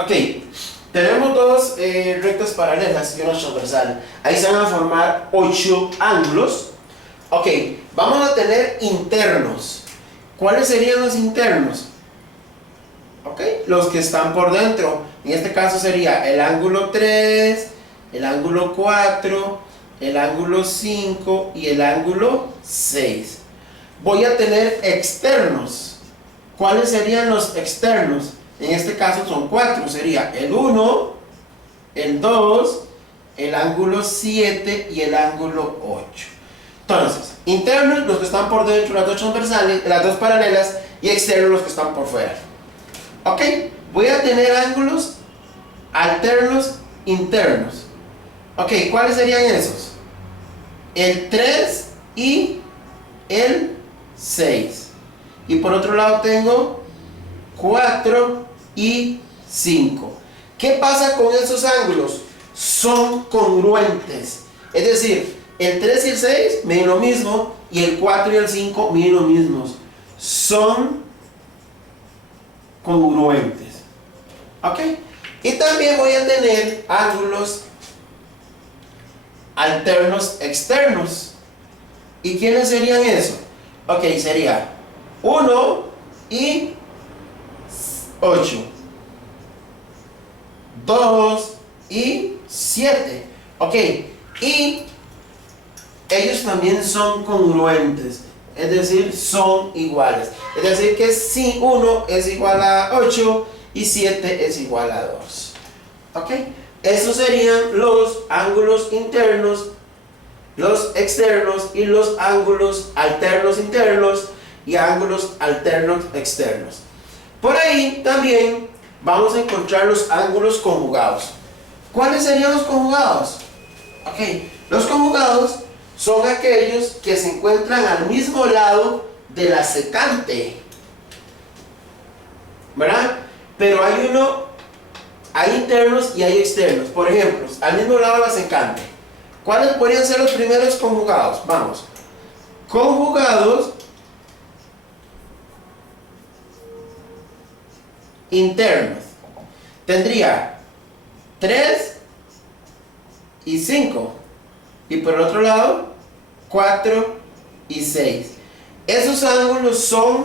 Ok, tenemos dos rectas paralelas y una transversal. Ahí se van a formar 8 ángulos. Ok, vamos a tener internos. ¿Cuáles serían los internos? Ok, los que están por dentro. En este caso sería el ángulo 3, el ángulo 4, el ángulo 5 y el ángulo 6. Voy a tener externos. ¿Cuáles serían los externos? En este caso son 4. Sería el 1, el 2, el ángulo 7 y el ángulo 8. Entonces, internos los que están por dentro, las dos transversales, las dos paralelas, y externos los que están por fuera. Ok, voy a tener ángulos alternos internos. Ok, ¿cuáles serían esos? El 3 y el 6. Y por otro lado tengo 4 y 5. ¿Qué pasa con esos ángulos? Son congruentes. Es decir, el 3 y el 6 miden lo mismo y el 4 y el 5 miden lo mismo. Son congruentes. ¿Ok? Y también voy a tener ángulos alternos externos. ¿Y quiénes serían esos? Ok, sería 1 y 8. 2 y 7. Ok, y ellos también son congruentes, es decir, son iguales. Es decir, que si 1 es igual a 8 y 7 es igual a 2. Ok, esos serían los ángulos internos, los externos y los ángulos alternos internos y ángulos alternos externos. Por ahí también vamos a encontrar los ángulos conjugados. ¿Cuáles serían los conjugados? Ok, los conjugados son aquellos que se encuentran al mismo lado de la secante, ¿verdad? Pero hay internos y hay externos. Por ejemplo, al mismo lado de la secante, ¿cuáles podrían ser los primeros conjugados? Vamos, conjugados internos. Tendría 3 y 5. Y por el otro lado, 4 y 6. Esos ángulos son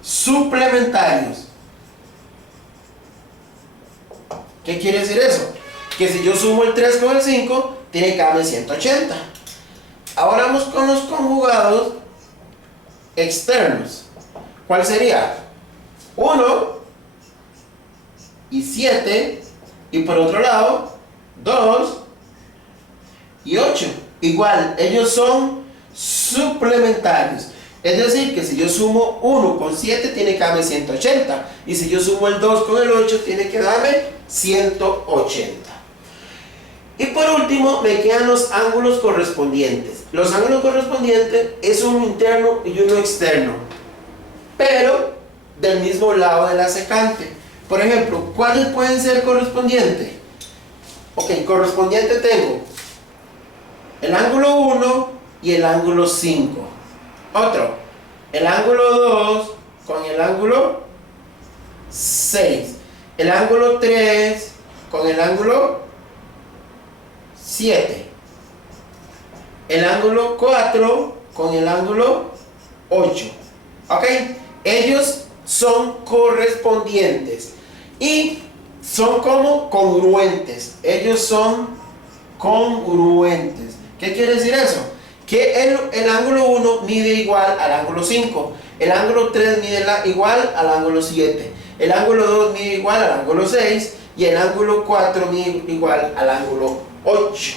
suplementarios. ¿Qué quiere decir eso? Que si yo sumo el 3 con el 5, tiene que darme 180. Ahora vamos con los conjugados externos. ¿Cuál sería? 1 y 7. Y por otro lado, 2 y 8. Igual, ellos son suplementarios. Es decir, que si yo sumo 1 con 7, tiene que darme 180. Y si yo sumo el 2 con el 8, tiene que darme 180. Y por último, me quedan los ángulos correspondientes. Los ángulos correspondientes es uno interno y uno externo, pero del mismo lado de la secante. Por ejemplo, ¿cuáles pueden ser correspondientes? Ok, correspondiente tengo el ángulo 1 y el ángulo 5. Otro, el ángulo 2 con el ángulo 6. El ángulo 3 con el ángulo 7. El ángulo 4 con el ángulo 8. Ok, ellos son correspondientes y son como congruentes. Ellos son congruentes. ¿Qué quiere decir eso? Que el ángulo 1 mide igual al ángulo 5, el ángulo 3 mide igual al ángulo 7, el ángulo 2 mide igual al ángulo 6 y el ángulo 4 mide igual al ángulo 8.